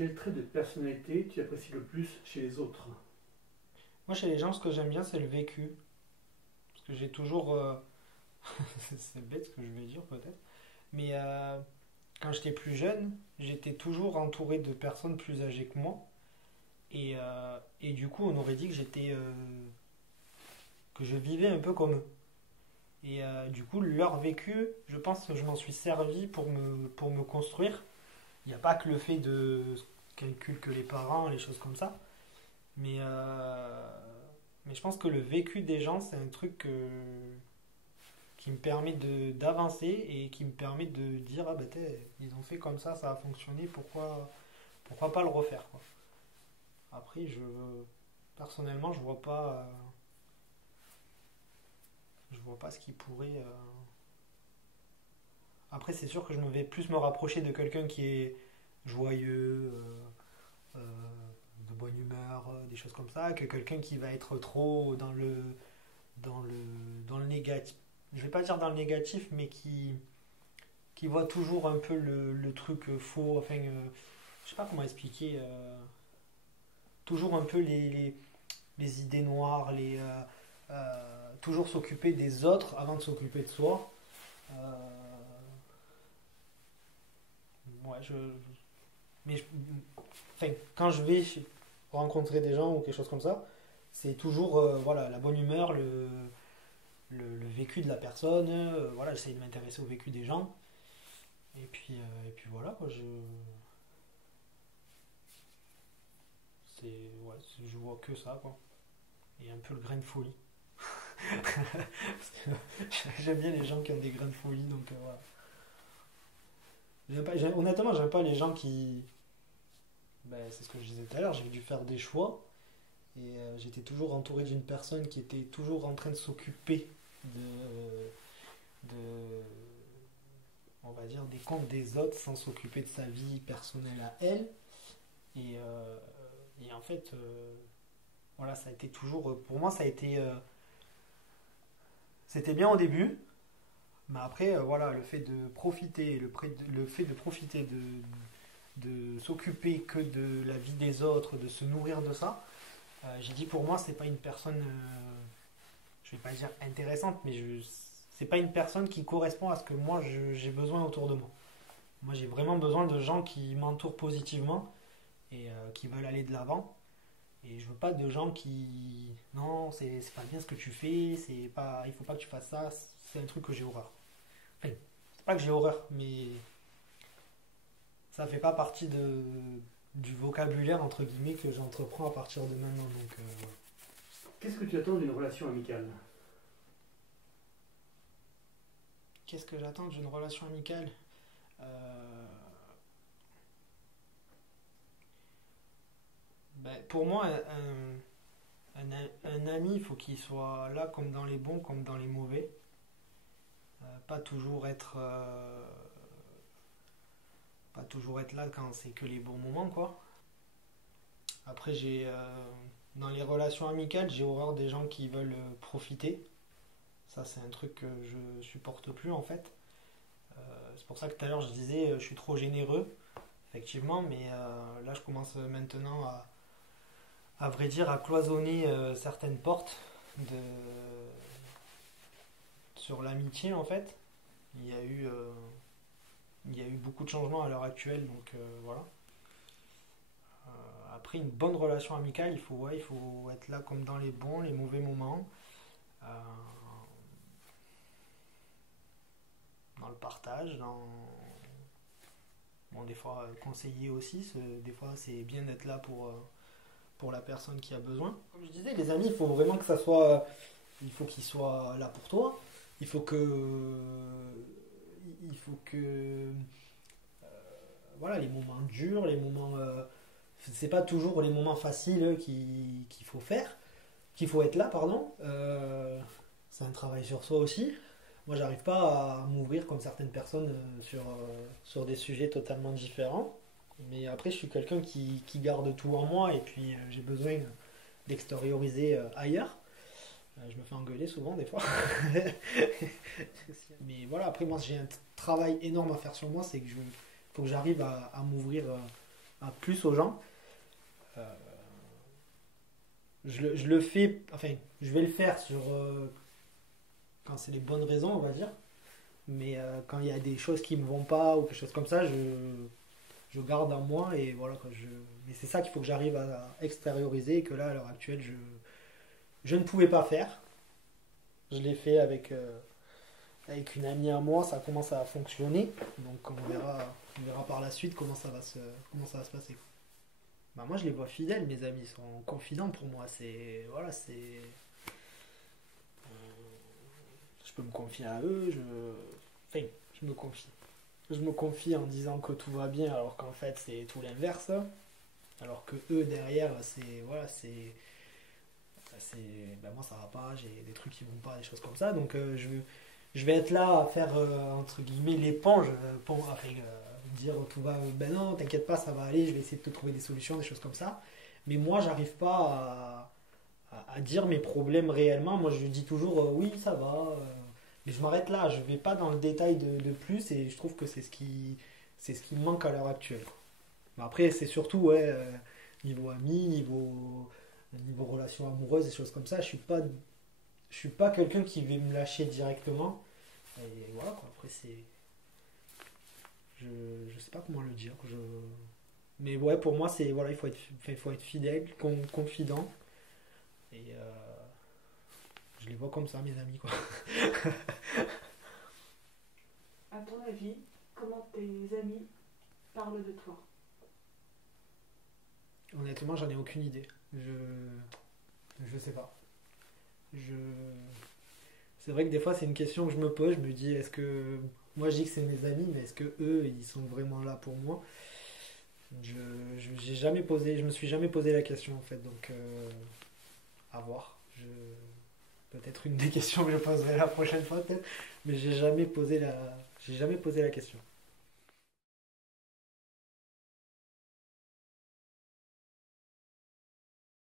Quel trait de personnalité tu apprécies le plus chez les autres? Moi, chez les gens, ce que j'aime bien, c'est le vécu. Parce que j'ai toujours. C'est bête ce que je vais dire, peut-être. Mais quand j'étais plus jeune, j'étais toujours entouré de personnes plus âgées que moi. Et du coup, on aurait dit que que je vivais un peu comme eux. Et du coup, leur vécu, je pense que je m'en suis servi pour me construire. Il n'y a pas que le fait de calculer que les parents, les choses comme ça. Mais, mais je pense que le vécu des gens, c'est un truc qui me permet d'avancer et qui me permet de dire ah ben ils ont fait comme ça a fonctionné, pourquoi pas le refaire quoi. Après, personnellement, je vois pas ce qui pourrait. Après, c'est sûr que je me vais plus me rapprocher de quelqu'un qui est joyeux, de bonne humeur, des choses comme ça, que quelqu'un qui va être trop dans le, dans le négatif. Je vais pas dire dans le négatif, mais qui voit toujours un peu le truc faux. Enfin, je sais pas comment expliquer. Toujours un peu les idées noires, toujours s'occuper des autres avant de s'occuper de soi. Euh, ouais, mais enfin, quand je vais rencontrer des gens ou quelque chose comme ça, c'est toujours voilà, la bonne humeur, le vécu de la personne. Voilà, j'essaie de m'intéresser au vécu des gens. Et puis voilà, quoi, ouais, je vois que ça, quoi. Et un peu le grain de folie. Parce que j'aime bien les gens qui ont des grains de folie, donc voilà. Honnêtement, j'aime pas les gens qui. Ben, c'est ce que je disais tout à l'heure, j'ai dû faire des choix. Et j'étais toujours entouré d'une personne qui était toujours en train de s'occuper de, on va dire, des comptes des autres sans s'occuper de sa vie personnelle à elle. Et, euh, et en fait, voilà, ça a été toujours, pour moi, c'était bien au début, mais après, voilà, le fait de profiter, le fait de profiter de s'occuper que de la vie des autres, de se nourrir de ça, j'ai dit pour moi, c'est pas une personne, je vais pas dire intéressante, mais c'est pas une personne qui correspond à ce que moi j'ai besoin autour de moi. Moi, j'ai vraiment besoin de gens qui m'entourent positivement et qui veulent aller de l'avant. Et je veux pas de gens qui. Non, c'est pas bien ce que tu fais, il faut pas que tu fasses ça, c'est un truc que j'ai horreur. Enfin, c'est pas que j'ai horreur, mais ça fait pas partie du vocabulaire, entre guillemets, que j'entreprends à partir de maintenant. Donc, voilà. Qu'est-ce que tu attends d'une relation amicale? Qu'est-ce que j'attends d'une relation amicale? Euh, ben, pour moi, un ami, il faut qu'il soit là comme dans les bons, comme dans les mauvais. Pas toujours pas toujours être là quand c'est que les bons moments, quoi. Après, dans les relations amicales, j'ai horreur des gens qui veulent profiter. Ça, c'est un truc que je supporte plus en fait. C'est pour ça que tout à l'heure je disais je suis trop généreux, effectivement, mais là je commence maintenant à vrai dire à cloisonner certaines portes de, sur l'amitié en fait. Il y a eu, euh, il y a eu beaucoup de changements à l'heure actuelle, donc voilà. Après une bonne relation amicale, ouais, il faut être là comme dans les bons, les mauvais moments, euh, dans le partage, bon, des fois conseiller aussi, des fois c'est bien d'être là pour la personne qui a besoin. Comme je disais, les amis, il faut vraiment que ça soit, il faut qu'ils soient là pour toi. Il faut il faut que, voilà, les moments durs, les moments, c'est pas toujours les moments faciles qu'il faut faire, qu'il faut être là, pardon. C'est un travail sur soi aussi. Moi, j'arrive pas à m'ouvrir comme certaines personnes sur des sujets totalement différents. Mais après, je suis quelqu'un qui garde tout en moi et puis j'ai besoin d'extérioriser ailleurs. Je me fais engueuler souvent des fois. Mais voilà, après moi j'ai un travail énorme à faire sur moi, c'est que faut que j'arrive à m'ouvrir à plus aux gens. Euh, je le fais, enfin, je vais le faire quand c'est les bonnes raisons, on va dire. Mais quand il y a des choses qui me vont pas ou quelque chose comme ça, je garde en moi et voilà quoi. Mais c'est ça qu'il faut que j'arrive à extérioriser et que là, à l'heure actuelle, je ne pouvais pas faire. Je l'ai fait avec une amie à moi, ça commence à fonctionner. Donc on verra par la suite comment ça va se passer. Bah moi je les vois fidèles, mes amis, ils sont confidents pour moi. C'est voilà, je peux me confier à eux. Enfin, je me confie. Je me confie en disant que tout va bien, alors qu'en fait c'est tout l'inverse. Alors que eux derrière, ben moi ça va pas, j'ai des trucs qui vont pas, des choses comme ça. Donc je vais être là à faire entre guillemets l'éponge pour dire tout va, ben non, t'inquiète pas, ça va aller, je vais essayer de te trouver des solutions, des choses comme ça. Mais moi j'arrive pas à dire mes problèmes réellement. Moi je dis toujours oui, ça va. Mais je m'arrête là, je vais pas dans le détail de plus et je trouve que c'est ce qui me manque à l'heure actuelle. Mais après, c'est surtout ouais, niveau ami, niveau relation amoureuse, des choses comme ça. Je suis pas quelqu'un qui va me lâcher directement. Et voilà quoi. Après, je sais pas comment le dire. Mais ouais, pour moi, c'est voilà, il faut être fidèle, confident. Et je les vois comme ça, mes amis quoi. À ton avis, comment tes amis parlent de toi? Honnêtement, j'en ai aucune idée. Je sais pas. Je C'est vrai que des fois c'est une question que je me pose, je me dis est-ce que moi je dis que c'est mes amis, mais est-ce que eux ils sont vraiment là pour moi? J'ai jamais posé, je me suis jamais posé la question en fait, donc à voir. Peut-être une des questions que je poserai la prochaine fois peut-être, mais j'ai jamais posé la question.